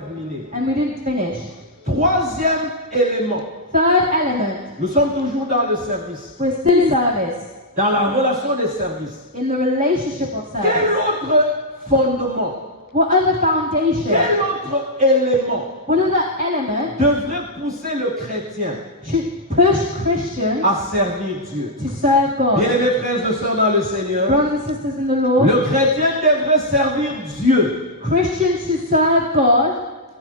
terminé. and we didn't finish. Troisième élément. Third element, Nous sommes toujours dans le service, we're still service, dans la relation des services. in the relationship of Quel service. autre fondement, What other foundation, quel autre élément what other element devrait pousser le chrétien should push Christians à servir Dieu? to serve God? Bien-aimés frères et sœurs dans le Seigneur, Brothers and sisters in the Lord, le chrétien devrait servir Dieu Christians should serve God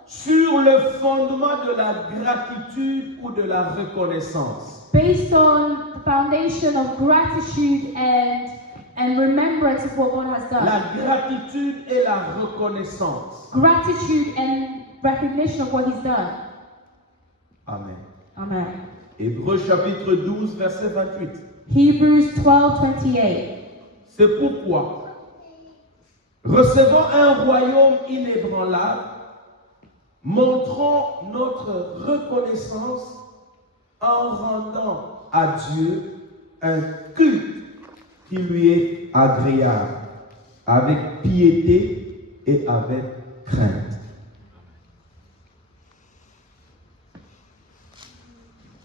sur le fondement de la gratitude ou de la reconnaissance. based on the foundation of gratitude and remembrance of what God has done. La gratitude et la reconnaissance. Gratitude and recognition of what He's done. Amen. Amen. Hébreux chapitre 12, verset 28. Hebrews 12:28. C'est pourquoi, recevant un royaume inébranlable, montrons notre reconnaissance en rendant à Dieu un culte qui lui est agréable, avec piété et avec crainte.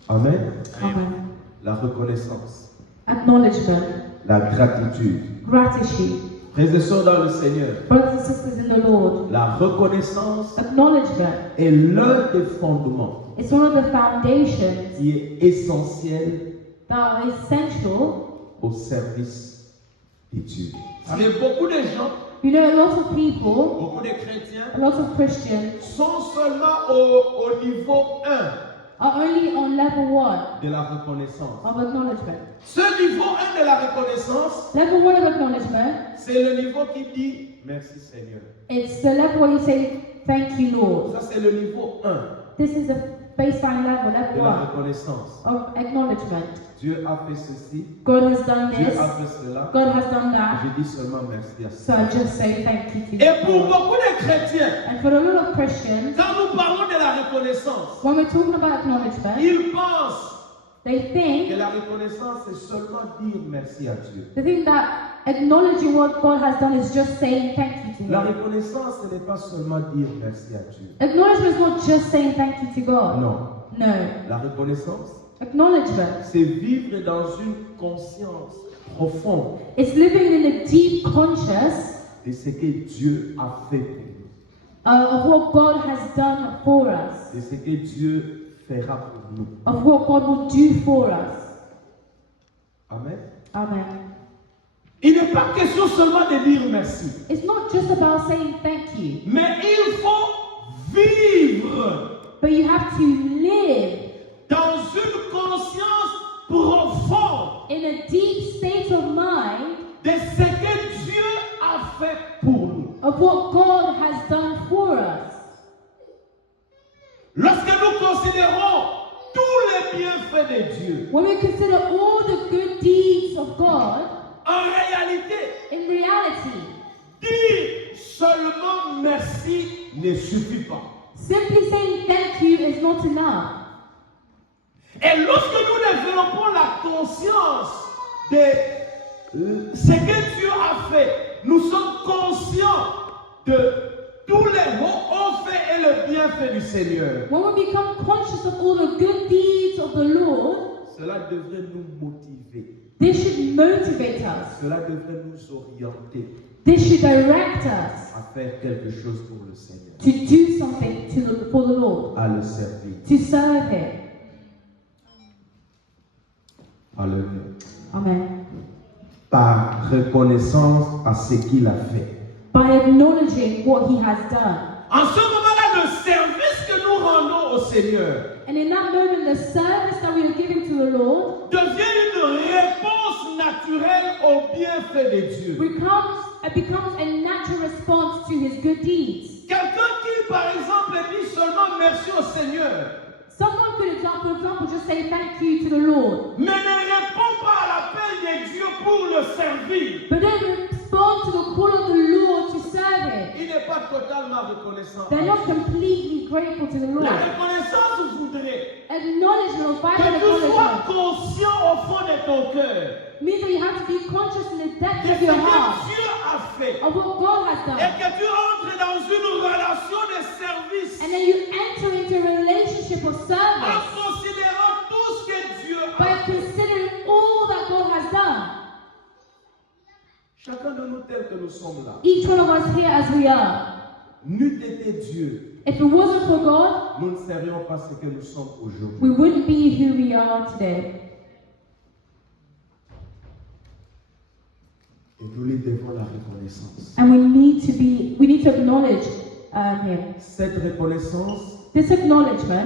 Amen. Amen. La reconnaissance, Acknowledgement, la gratitude. gratitude. Frères et sœurs dans le Seigneur, Brothers and sisters in the Lord, la reconnaissance acknowledgement est l'un des fondements is one of the foundations qui est essentiel that are essential. au service de Dieu. Mais beaucoup de gens, You know, a lot of people, beaucoup de chrétiens a lot of Christians sont seulement au niveau 1 are only on level 1 de la reconnaissance. of acknowledgement. Ce niveau 1 de la reconnaissance, Level 1 of acknowledgement, c'est le niveau qui dit merci Seigneur. it's the level where you say, thank you, Lord. Ça, c'est le niveau 1 This is the baseline level, de level la 1 reconnaissance. of acknowledgement. Dieu a fait ceci, God has done Dieu this, a fait cela. God has done that, Je dis seulement merci à so ça. I just say thank you to Et pour God. beaucoup de chrétiens, And for a lot of Christians, quand nous parlons de la reconnaissance, when we're talking about acknowledgement, ils pensent they que think la reconnaissance, c'est seulement dire merci à Dieu. they think that acknowledging what God has done is just saying thank you to La Him. reconnaissance, ce n'est pas seulement dire merci à Dieu. Acknowledgement is not just saying thank you to God. Non. No. La reconnaissance, Acknowledgement c'est vivre dans une conscience profonde is living in a deep conscious de ce que Dieu a fait pour nous, of what God has done for us, de ce que Dieu fera pour nous. of what God will do for us. Amen. Amen. Il n'est pas question seulement de dire merci, It's not just about saying thank you, mais il faut vivre but you have to live dans une conscience profonde in a deep state of mind de ce que Dieu a fait pour nous. of what God has done for us. Lorsque nous considérons tous les bienfaits de Dieu, When we consider all the good deeds of God, en réalité, in reality, dire seulement merci ne suffit pas. simply saying thank you is not enough. Et lorsque nous développons la conscience de ce que Dieu a fait, nous sommes conscients de tous les hauts faits et le bienfait du Seigneur. When we become conscious of all the good deeds of the Lord, Cela devrait nous motiver. this should motivate us. Cela devrait nous orienter This should direct us à faire quelque chose pour le Seigneur, to do something for the Lord, à le servir. to serve Him. Alléluia. Amen. Par reconnaissance à ce qu'il a fait. By acknowledging what He has done. En ce moment-là, le service que nous rendons au Seigneur And in that moment, the service that we are giving to the Lord devient une réponse naturelle au bienfait de Dieu. becomes a natural response to His good deeds. Quelqu'un qui, par exemple, dit seulement merci au Seigneur, Someone could, for example, just say thank you to the Lord, mais ne répond pas à l'appel de Dieu pour le servir. but don't respond to the call of the Lord to serve Him. Il n'est pas totalement reconnaissant. They're not completely grateful to the Lord. La reconnaissance voudrait Acknowledgement, que vital tu sois acknowledgement, conscient au fond de ton cœur means that you have to be conscious in the depth de of ce your que heart Dieu a fait of what God has et done. que tu entres dans une relation de service sommes là, each one of us here as we are, n'eût été Dieu, if it wasn't for God, nous ne serions pas ce que nous sommes we aujourd'hui. wouldn't be who we are today. Et nous lui devons la reconnaissance. And we need to acknowledge Him. Cette reconnaissance, This acknowledgement,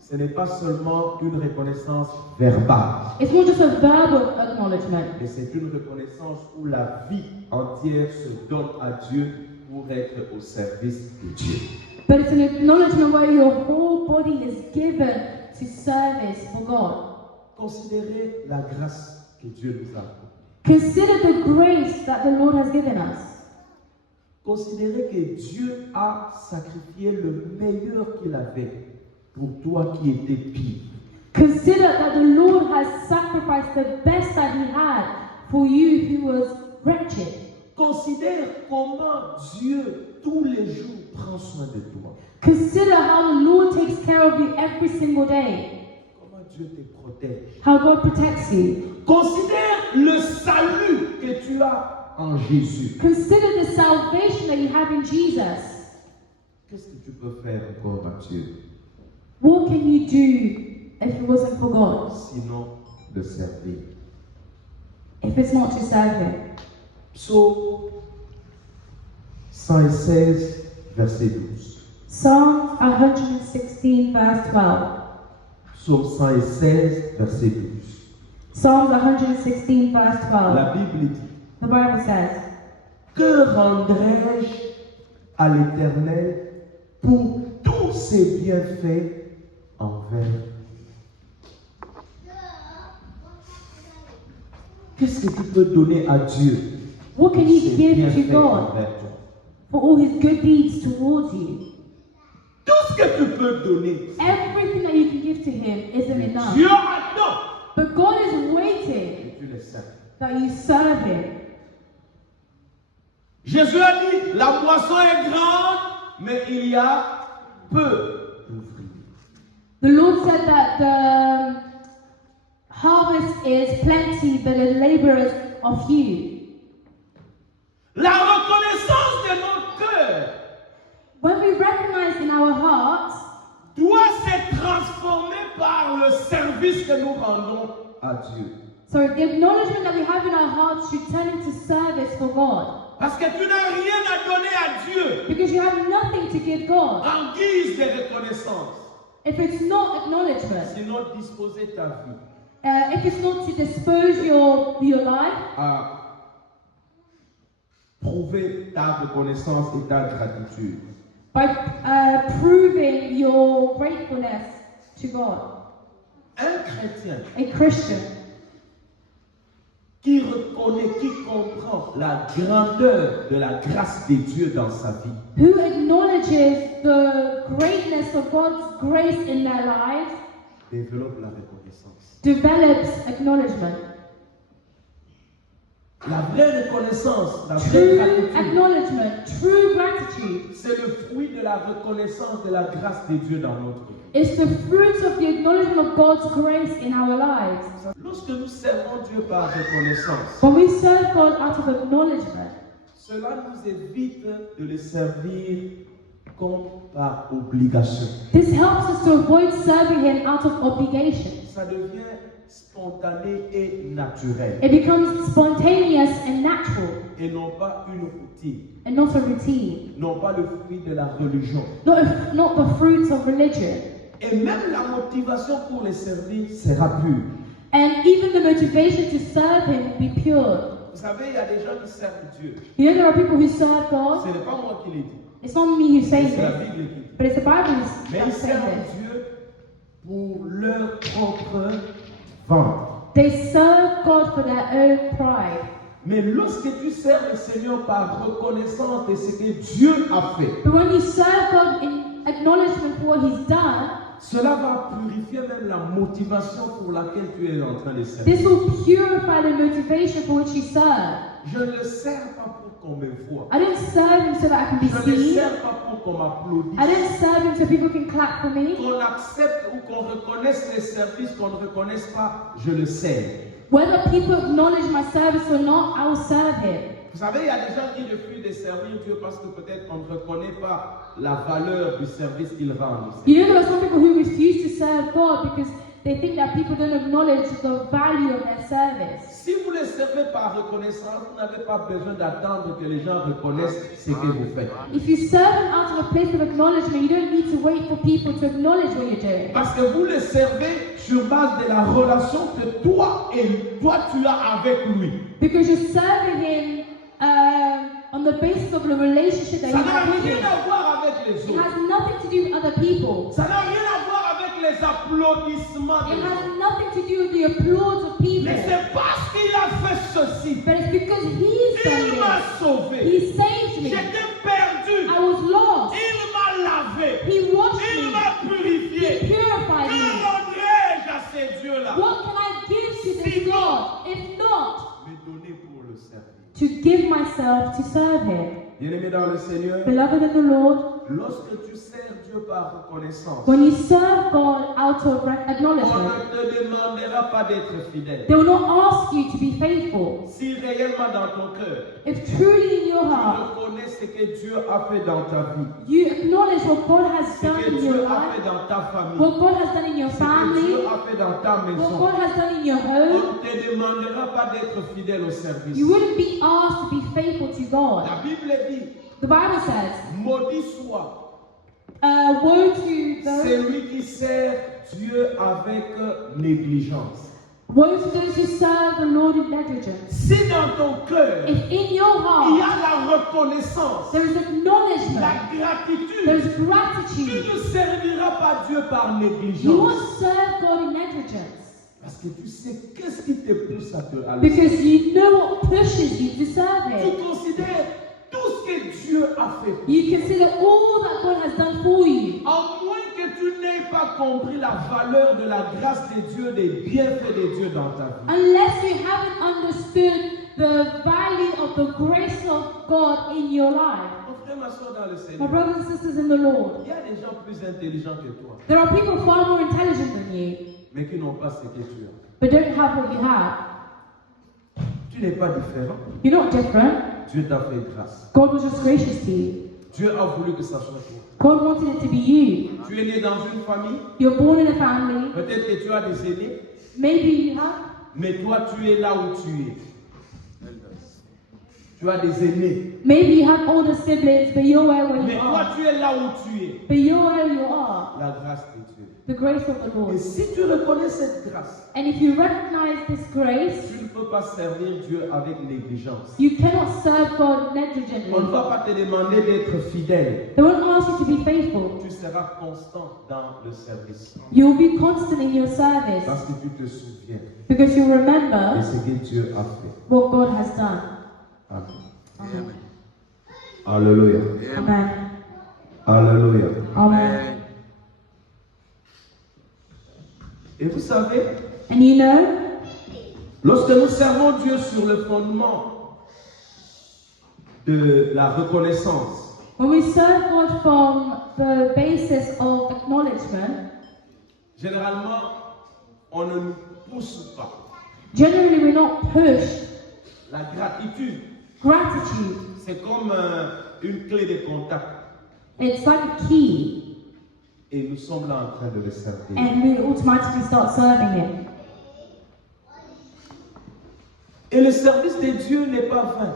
ce n'est pas seulement une reconnaissance verbale, it's not just a verbal acknowledgement, mais c'est une reconnaissance où la vie entière se donne à Dieu pour être au service de Dieu. but it's an acknowledgement where your whole body is given to service for God. Considérez la grâce que Dieu nous a accordée. Consider the grace that the Lord has given us. Considérez que Dieu a sacrifié le meilleur qu'il avait pour toi qui étais pire. Consider that the Lord has sacrificed the best that He had for you who was wretched. Considère comment Dieu, tous les jours, prend soin de toi. Consider how the Lord takes care of you every single day. Comment Dieu te protège. How God protects you. Considère le salut que tu as en Jésus. Consider the salvation that you have in Jesus. Qu'est-ce que tu peux faire encore à Dieu, What can you do if it wasn't for God? sinon le servir? If it's not to serve Him? Psaume 116, verset 12. Psalms 116 verse 12. Psaume 116, verset 12. Psalms 116 verse 12. La Bible dit: The Bible says, que rendrai-je à l'Éternel pour tous ses bienfaits envers moi? Qu'est-ce que tu peux donner à Dieu what can pour you ses give to bienfaits God envers toi? for all His good deeds towards you? Tout ce que tu peux donner, Everything that you can give to Him isn't enough. Dieu attend But God is waiting que tu le serves. that you serve Him. Jésus a dit: la moisson est grande, mais il y a peu d'ouvriers. The Lord said that the harvest is plenty, but the laborers are few. La reconnaissance de notre cœur When we recognize in our hearts, doit se transformer par le service que nous rendons à Dieu. so the acknowledgement that we have in our hearts should turn into service for God. Parce que tu n'as rien à donner à Dieu Because you have nothing to give God. en guise de reconnaissance, If it's not acknowledgement, sinon disposer ta vie if it's not to dispose your life, à prouver ta reconnaissance et ta gratitude. by proving your gratefulness to God. Un chrétien A Christian qui reconnaît, qui comprend la grandeur de la grâce de Dieu dans sa vie, who acknowledges the greatness of God's grace in their lives développe la reconnaissance. develops acknowledgement. La vraie reconnaissance, la vraie True gratitude, acknowledgement, true gratitude c'est le fruit de la reconnaissance de la grâce de Dieu dans notre vie. is the fruit of the acknowledgement of God's grace in our lives. Lorsque nous servons Dieu par reconnaissance, When we serve God out of acknowledgement, cela nous évite de le servir comme par obligation. this helps us to avoid serving Him out of obligation. Ça devient spontané et naturel It becomes spontaneous and natural et non pas une routine, and not a routine, non pas le fruit de la religion. not the fruits of religion. Et même la motivation pour les servir sera pure. And even the motivation to serve Him will be pure. Vous savez, il y a des gens qui servent Dieu. You know, there are people who serve God. Ce n'est pas moi qui l'ai dit, It's not me who's saying c'est la this, Bible qui dit. but it's the Bible Mais ils that's saying servent this. Dieu pour leur propre ventre. They serve God for their own pride. Mais lorsque tu sers le Seigneur par reconnaissance de ce que Dieu a fait, But when you serve God in acknowledgement for what He's done, cela va purifier même la motivation pour laquelle tu es en train de servir. this will purify the motivation for which you serve. Je ne le sers pas pour qu'on me voie. I don't serve Him so that I can be Je ne le seen. sers pas pour qu'on m'applaudisse. I don't serve Him so people can clap for me. Qu'on accepte ou qu'on reconnaisse les services, qu'on ne reconnaisse pas, je le sers. Whether people acknowledge my service or not, I will serve Him. Vous savez, il y a des gens qui refusent de servir Dieu parce que peut-être on ne reconnaît pas la valeur du service qu'ils rendent. You know, there are some people who refuse to serve God because they think that people don't acknowledge the value of their service. Si vous ne servez par reconnaissance, vous n'avez pas besoin d'attendre que les gens reconnaissent ce que vous faites. If you serve out of a place of acknowledgement, you don't need to wait for people to acknowledge what you're doing. Parce que vous le servez sur base de la relation que toi tu as avec lui. Because you're serving Him on the basis of the relationship that Ça you n'a have with rien Him. à voir avec les It autres. has nothing to do with other people. Ça n'a rien à voir avec les applaudissements It des has autres. nothing to do with the applause of people. Mais c'est parce qu'il a fait ceci. But it's because He's done Il m'a this. sauvé. He saved me. J'étais perdu. I was lost. Il m'a lavé. He washed Il me. m'a He purifié. purified Que me. rendrai-je à ces dieux-là? What can I give to this God? If not, Me donner pour le servir. to give myself to serve Him. Bien-aimé dans le Seigneur, Beloved in the Lord, lorsque tu sers Dieu par reconnaissance, when you serve God out of on acknowledgement, ne te demandera pas d'être fidèle. they will not ask you to be faithful. Si réellement dans ton cœur, If truly in your tu heart reconnais ce que Dieu a fait dans ta vie, you acknowledge what God has ce done que in Dieu your a life, fait dans ta famille, what God has done in your ce que Dieu family, a fait dans ta what maison, God has done in your on home, ne te demandera pas d'être fidèle au service. you wouldn't be asked to be faithful to God. La Bible dit, The Bible says, maudit soit woe to those, celui qui sert Dieu avec négligence. woe to those who serve the Lord in negligence. Si dans ton cœur, If in your il y heart a la reconnaissance, there is acknowledgement, la gratitude, there is tu gratitude, ne serviras pas Dieu par you négligence. won't serve God in negligence. Parce que tu sais qu'est-ce qui te pousse à te aller. Because you know what pushes you to serve Tu Him. considères tout ce que Dieu a fait. You consider all that God has done for you. À moins que tu n'aies pas compris la valeur de la grâce de Dieu, des bienfaits de Dieu dans ta vie. Unless you haven't understood the value of the grace of God in your life. Mon frère, ma soeur dans le My Seigneur, brothers and sisters in the Lord, il y a des gens plus intelligents que toi, there are people far more intelligent than you, mais qui n'ont pas ce que tu as. but don't have what you have. Tu n'es pas différent. You're not different. Dieu t'a fait grâce. God was just gracious to you. Dieu a voulu que ça soit toi. God wanted it to be you. Tu es né dans une famille, You're born in a family. peut-être que tu as des aînés, Maybe you have. mais toi tu es là où tu es. Tu as des aînés, Maybe you have older siblings, but you're where mais you toi are. tu es là où tu es. But you're where you are. La grâce de Dieu. The grace of the Et Lord. si tu reconnais cette grâce, And if you recognize this grace, tu ne peux pas servir Dieu avec négligence. you cannot serve God On ne negligently. va pas te demander d'être fidèle. They won't ask you to be faithful. Tu seras constant dans le service. You'll be constant in your service Parce que tu te souviens because you de remember ce que Dieu a fait. what God has done. Amen. Amen. Alléluia. Amen. Alléluia. Amen. Et vous savez, And you know, lorsque nous servons Dieu sur le fondement de la reconnaissance, when we serve God from the basis of acknowledgement, généralement, on ne nous pousse pas. generally we're not pushed. La gratitude, Gratitude, c'est comme une clé de contact. it's like a key, Et nous sommes là en train de le servir. and we automatically start serving Him. Et le service de Dieu n'est pas vain.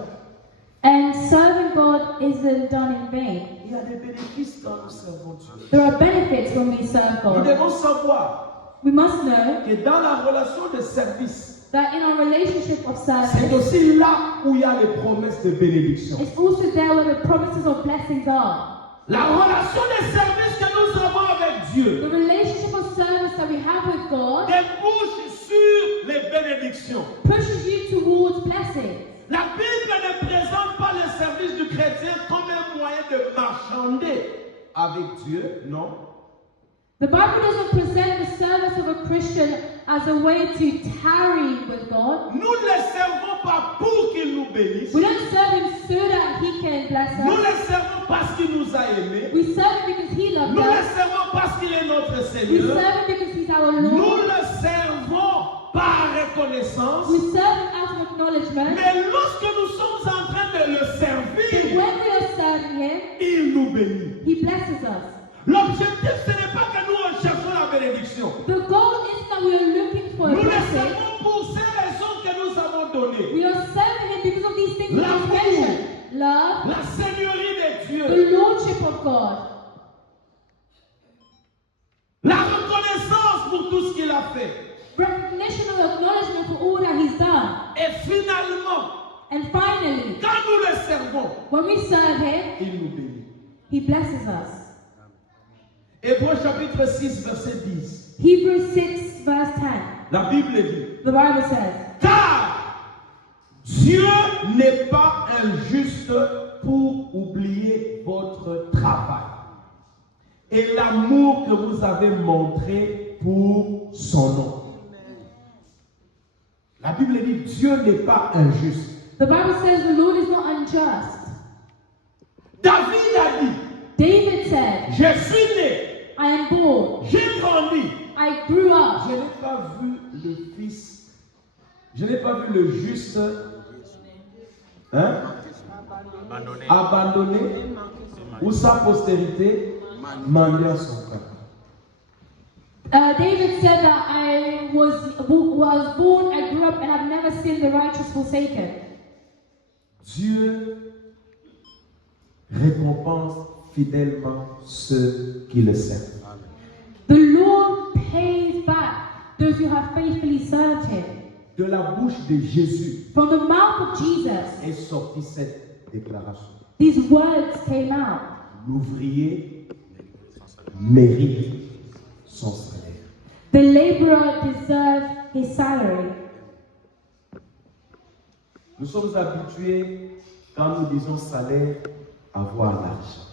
And serving God isn't done in vain. Il y a des bénéfices quand nous servons Dieu. There are benefits when we serve Nous God. devons savoir We must know que dans la relation de service, that in our relationship of c'est service, aussi là où il y a les promesses de bénédiction. it's also there where the promises of blessings are. La relation de service que nous avons avec The Dieu relationship of service that we have with God débouche sur les bénédictions. pushes you towards blessings. La Bible ne présente pas le service du chrétien comme un moyen de marchander avec Dieu, non. The Bible doesn't present the service of a Christian as a way to tarry with God. Nous ne le servons pas pour qu'il nous bénisse. We don't serve Him so that He can bless Nous us. le servons parce qu'il nous a aimés. We serve Him because He loved Nous le us. servons parce qu'il est notre We Seigneur. serve Him because He's our Nous Lord. le servons par reconnaissance, We serve Him out of acknowledgement. mais lorsque nous sommes en train de le But servir, when we are serving Him, il nous bénit. He blesses us. L'objectif, ce n'est pas que nous recherchons la bénédiction. The goal is that we are looking for a Nous le blessing. savons pour ces raisons que nous avons données. We are serving Him because of these things we L'amour. just mentioned. Love, La Seigneurie de Dieu, the Lordship of God, la reconnaissance pour tout ce qu'il a fait. recognition or acknowledgement for all that He's done. Et finalement, And finally, quand nous le servons, when we serve Him, il nous bénit. He blesses us. Hébreux chapitre 6, verset 10. Hebrews 6 verse 10. La Bible dit, The Bible says, car Dieu n'est pas injuste pour oublier votre travail et l'amour que vous avez montré pour son nom. La Bible dit, Dieu n'est pas injuste. the Bible says the Lord is not unjust. David a dit, David said, je suis né, I am born, j'ai grandi. I grew up. Je n'ai pas vu le fils, je n'ai pas vu le juste abandonné ou sa postérité mendiant son pain. David said that I was born, I grew up, and I've never seen the righteous forsaken. Dieu récompense fidèlement ceux qui le servent. The Lord pays back those who have faithfully served Him. De la bouche de Jésus From the mouth of Jesus, est sortie cette déclaration. these words came out. L'ouvrier mérite son salaire. The laborer deserves his salary. Nous sommes habitués, quand nous disons salaire, à voir l'argent.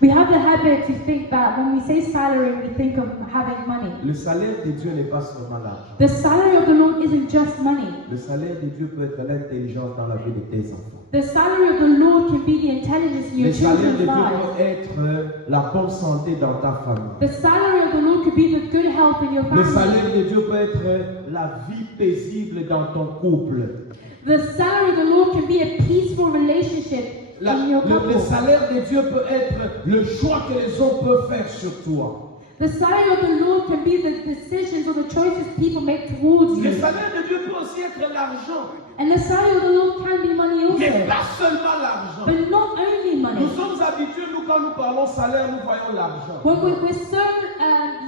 We have the habit to think that when we say salary, we think of having money. Le salaire de Dieu n'est pas seulement l'argent. The salary of the Lord isn't just money. Le salaire de Dieu peut être l'intelligence dans la vie de tes enfants. The salary of the Lord can be the intelligence in Le your salaire de children's Dieu lives. peut être la bonne santé dans ta famille. The salary of the Lord could be the good health in your Le family. salaire de Dieu peut être la vie paisible dans ton couple. The salary of the Lord can be a peaceful relationship in your Le couple. salaire de Dieu peut être le choix que les hommes peuvent faire sur toi. The salary of the Lord can be the decisions or the choices people make towards Le you. salaire de Dieu peut aussi être l'argent. And the salary of the Lord can be money Mais also. pas seulement l'argent. But not only money. Nous sommes habitués, nous, quand nous parlons salaire, nous voyons l'argent. We're so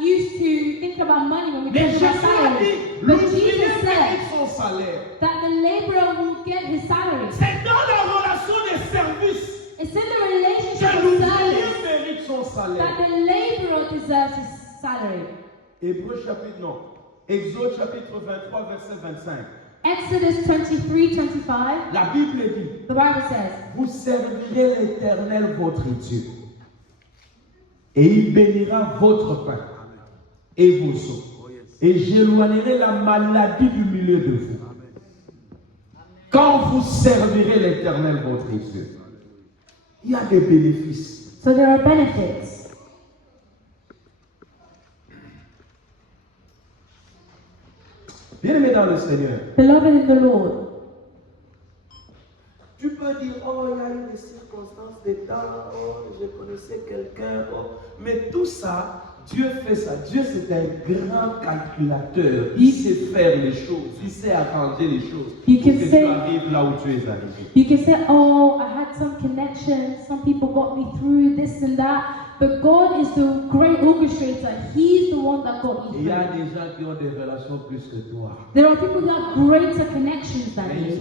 used to thinking about money when we Mais talk Jésus about a salary. dit, But l'ouvrier Jesus mérite said son salaire. that the laborer will get his salary. C'est dans la relation des services It's in the relationship que of l'ouvrier service mérite son salaire. that the laborer deserves his salary. Hébreux chapitre, non. Exode chapitre 23, verset 25. Exodus 23:25, La Bible dit, the Bible says, vous servirez l'Éternel votre Dieu, et il bénira votre pain et vos eaux, et j'éloignerai la maladie du milieu de vous. Quand vous servirez l'Éternel votre Dieu, il y a des bénéfices. so there are benefits. Bien-aimé dans le Seigneur, Beloved in the Lord, tu peux dire, oh, il y a eu des circonstances, des temps, oh, je connaissais quelqu'un, oh. Mais tout ça, Dieu fait ça. Dieu, c'est un grand calculateur. Il sait faire les choses, il sait arranger les choses You pour can que say- tu arrives là où tu es arrivé. you can say, oh, I had some connections, some people got me through this and that, but God is the great orchestrator. He's the one that got me Il y a through. des gens qui ont des relations plus que toi. There are people that have greater connections than Mais ils you,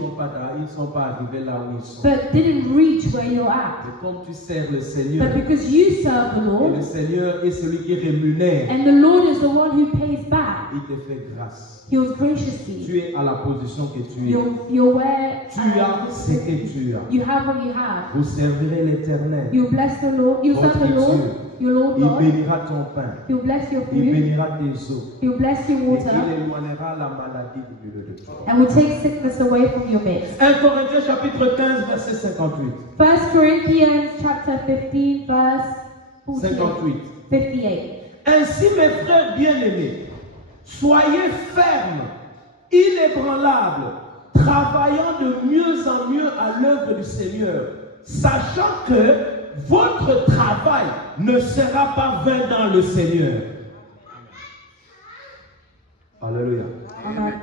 ne sont pas arrivés là où ils sont. but didn't reach where you're at. Et comme tu sers le Seigneur, But because you serve the et le Lord, Seigneur est celui qui rémunère, and the Lord is the one who pays back, il te fait grâce. He was gracious to you. Tu es à la position que tu es. You're where Tu as ce que tu as. you have what you have. Vous servirez l'Éternel. You bless the Lord. You serve the Lord, your Lord Il God. bénira ton pain. He'll bless your Il food. bénira tes eaux. He'll bless your Et water, il éloignera la maladie du milieu de toi. and will take sickness away from your midst. 1 Corinthiens chapitre 15 verset 58. 1 Corinthians chapter 15 verse 58. 58. Ainsi mes frères bien-aimés, soyez fermes inébranlable, travaillant de mieux en mieux à l'œuvre du Seigneur, sachant que votre travail ne sera pas vain dans le Seigneur. Alléluia. Amen.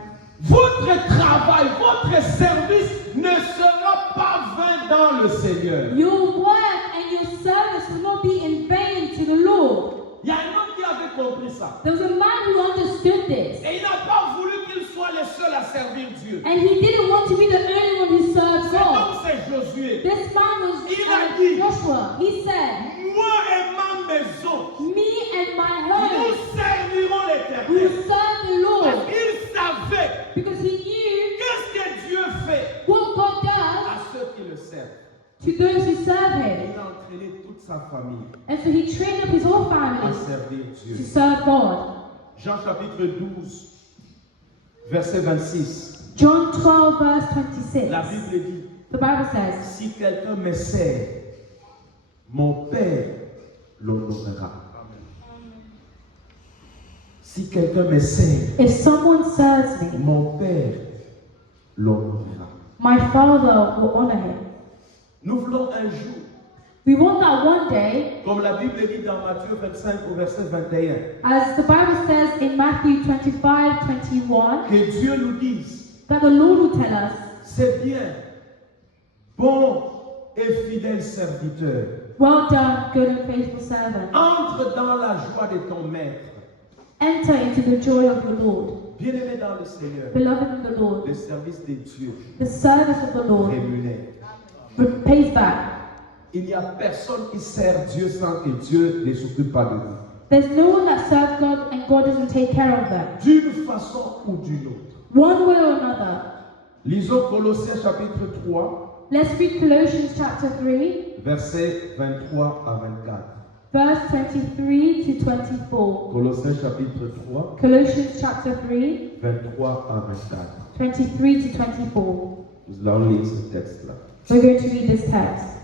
Votre travail, votre service ne sera pas vain dans le Seigneur. Your work and your service will not be in vain to the Lord. Il y a un homme qui avait compris ça. There was a man who understood this. Et il n'a pas voulu qu'il soit le seul à servir Dieu. And he didn't want to be the only one who served Cet God. homme, c'est Josué. This man was Il a dit, Joshua. He said, moi et ma maison, me and my nous home servirons will l'Éternel. serve the Lord. Il savait Because he knew qu'est-ce que Dieu fait what God à does ceux qui le servent. to those who serve him. Il a entraîné toute sa famille And so he trained up his whole à family servir to Dieu. serve God. Jean chapitre 12, verset 26. John 12, verse 26. La Bible dit, The Bible says, si quelqu'un me sert, mon Père l'honorera. Si quelqu'un me sert, if someone serves me, mon Père l'honorera. my Father will honor him. Nous voulons un jour, We want that one day, comme la Bible dit dans Matthieu 25 au verset 21, as the Bible says in Matthew 25, 21, que Dieu nous dise, that the Lord will tell us, c'est bien, bon et fidèle serviteur, well done, good and faithful servant. entre dans la joie de ton maître. Enter into the joy of your Lord. Bien-aimé dans le Seigneur, Beloved in the Lord, le service de Dieu the service of the Lord rémunère. pays back. Il n'y a personne qui sert Dieu sans que Dieu ne s'occupe pas de vous. There's no one that serves God and God doesn't take care of them. D'une façon ou d'une autre. One way or another. Lisons Colossiens chapitre 3, Let's read Colossians chapter 3, versets 23 à 24. verse 23 to 24. Colossiens chapitre 3, Colossians chapter 3, 23 à 24. 23 to 24. Nous allons lire ce texte-là. We're going to read this text.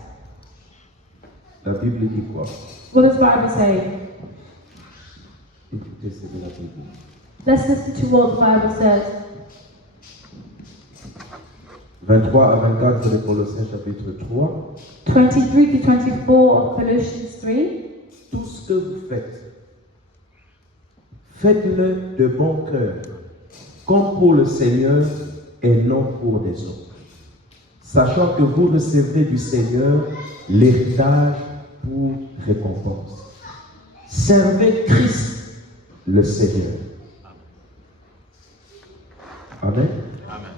La Bible dit quoi? What does the Bible say? Écoutez ce que la Bible dit. Let's listen to what the Bible says. 23 à 24 de Colossiens chapitre 3. 23 to 24 of Colossians 3. Tout ce que vous faites, faites-le de bon cœur, comme pour le Seigneur et non pour les autres, sachant que vous recevrez du Seigneur l'héritage pour récompense. Servez Christ le Seigneur. Amen.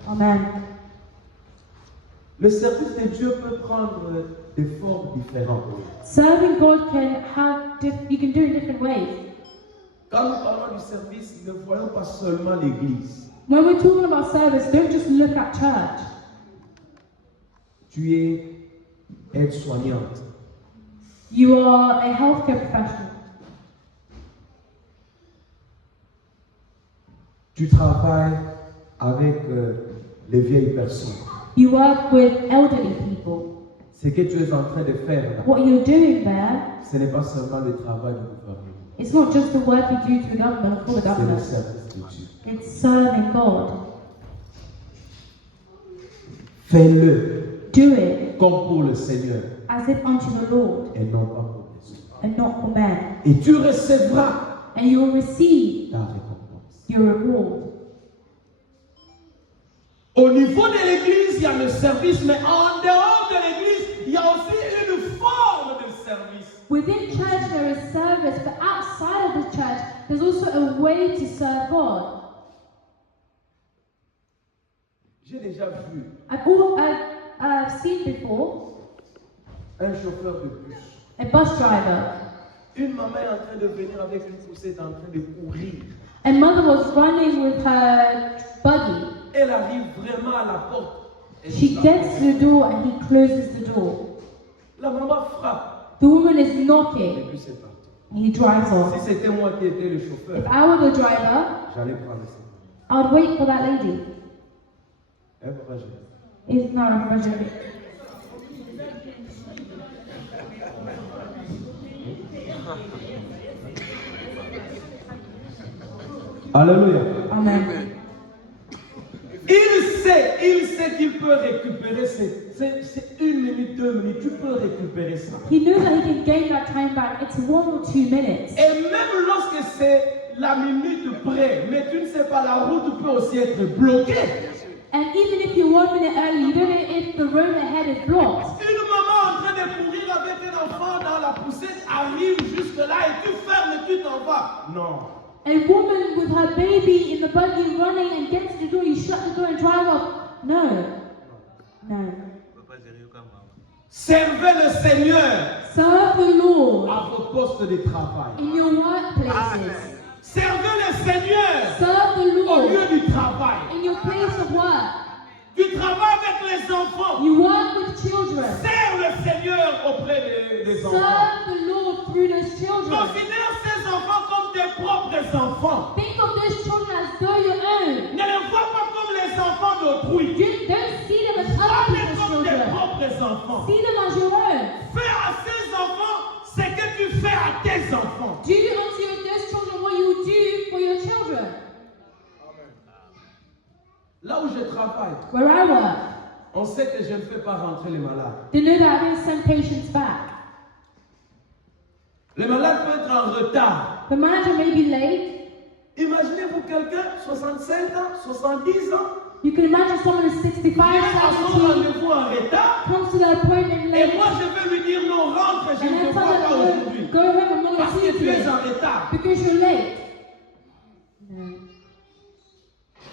Amen. Le service de Dieu peut prendre des formes différentes. Serving God can you can do it in different ways. Quand nous parlons du service, ne voyons pas seulement l'Église. When we're talking about service, don't just look at church. Tu es aide-soignante. You are a healthcare professional. Tu travailles avec les vieilles personnes. You work with elderly people. Ce que tu es en train de faire là, What you're doing there, ce n'est pas seulement le travail du gouvernement. it's not just the work you do to the government or for the C'est le government. service de Dieu. It's serving God. Fais-le Do it comme pour le Seigneur as if unto the Lord et non pas pour les autres. and not for men. Et tu recevras And you will receive ta récompense. your reward. Au niveau de l'Église, il y a le service, mais en dehors de l'Église, il y a aussi une forme de service. Within church there is service, but outside of the church there's also a way to serve God. J'ai déjà vu I've seen before un chauffeur de bus. a bus driver. Une maman est en train de venir avec une poussette en train de courir. A mother was running with her buggy. Elle arrive vraiment à la porte. Elle She frappe. gets to the door and he closes the door. La maman frappe. The woman is Et knocking puis c'est parti. and he drives off. Si c'était moi qui étais le chauffeur, If I were the driver, j'allais prendre ça. I would wait for that lady. Hein, papa, j'ai- It's not a project. Alléluia. Amen. sait qu'il peut récupérer, c'est 1 minute, 2 minutes, tu peux récupérer ça. He knows that he can gain that time back. It's 1 or 2 minutes. Et même lorsque c'est la minute près, mais tu ne sais pas, la route peut aussi être bloquée. And even if you're 1 minute early, you don't know if the road ahead is blocked. Une maman en train de courir avec un enfant dans la poussette arrive jusque là et tu fermes et tu t'en vas. Non. A woman with her baby in the buggy running and gets to the door, you shut the door and drive off. No. No. Servez le Seigneur Serve the Lord à vos postes de travail. in your workplaces. Servez le Seigneur Serve the au Lord lieu du travail. in your place of work. Tu travailles avec les enfants. You work with children. Serve le Seigneur auprès des enfants. Serve the Lord through those children. Considère ces enfants comme tes propres enfants. Think of those children as though your own. Ne les vois pas comme les enfants d'autrui. Don't see them as other Vois-les people's comme tes children. propres enfants. See them as your own. Fais à ces enfants ce que tu fais à tes enfants. Do unto those children what you would do for your children. Là où je travaille, Where I work, on sait que je ne fais pas rentrer les malades. they know that I don't send patients back. Les malades peuvent être en retard. The manager may be late. Imaginez-vous quelqu'un, 65 ans, 70 ans, You can imagine someone who's 65, vient à son 70, rendez-vous en retard. comes to the appointment Et late, moi, je vais lui dire non, rentre, je and ne then te vois tell pas them, aujourd'hui. go home, I'm not Parce going to que see tu you es today. en retard. Because you're late. No,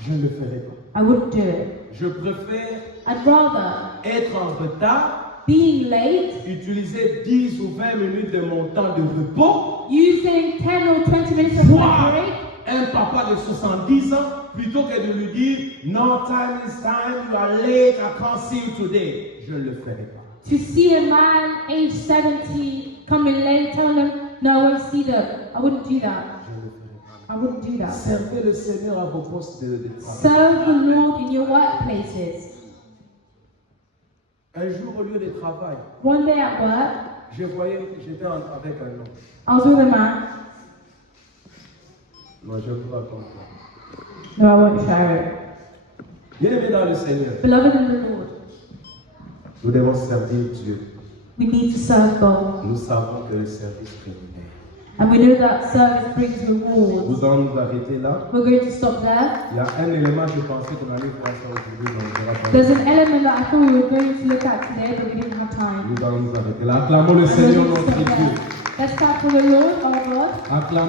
Je ne le ferai pas. I wouldn't do it. Je préfère I'd rather être en retard, being late, utiliser 10 ou 20 minutes de mon temps de repos, using 10 or 20 minutes of my voir break, un papa de 70 ans, plutôt que de lui dire no, time is time, you are late, I can't see you today. Je ne le ferai pas. to see a man age 70 coming late, telling them, no, I won't see them. I wouldn't do that. Je ne le ferai pas. I wouldn't do that. Servez le Seigneur à vos postes de travail. Serve the Lord in your workplaces. Un jour, au lieu de travail, One day at work, j'étais avec un homme. I was with a man. Moi, je vous raconte. No, I won't share it. Bien-aimés dans le Seigneur, Beloved in the Lord, nous devons servir Dieu. we need to serve God. Nous savons que le service rémunère. And we know that service brings reward. Nous allons nous arrêter là. We're going to stop there. Il y a un élément, je pensais qu'on allait voir ça aujourd'hui, mais on ne verra pas. There's an element that I thought we were going to look at today, but we didn't have time. Nous allons nous arrêter là. Acclamons le And we're Seigneur going to notre stop Dieu. there. Let's clap for the Lord, our God. Acclamons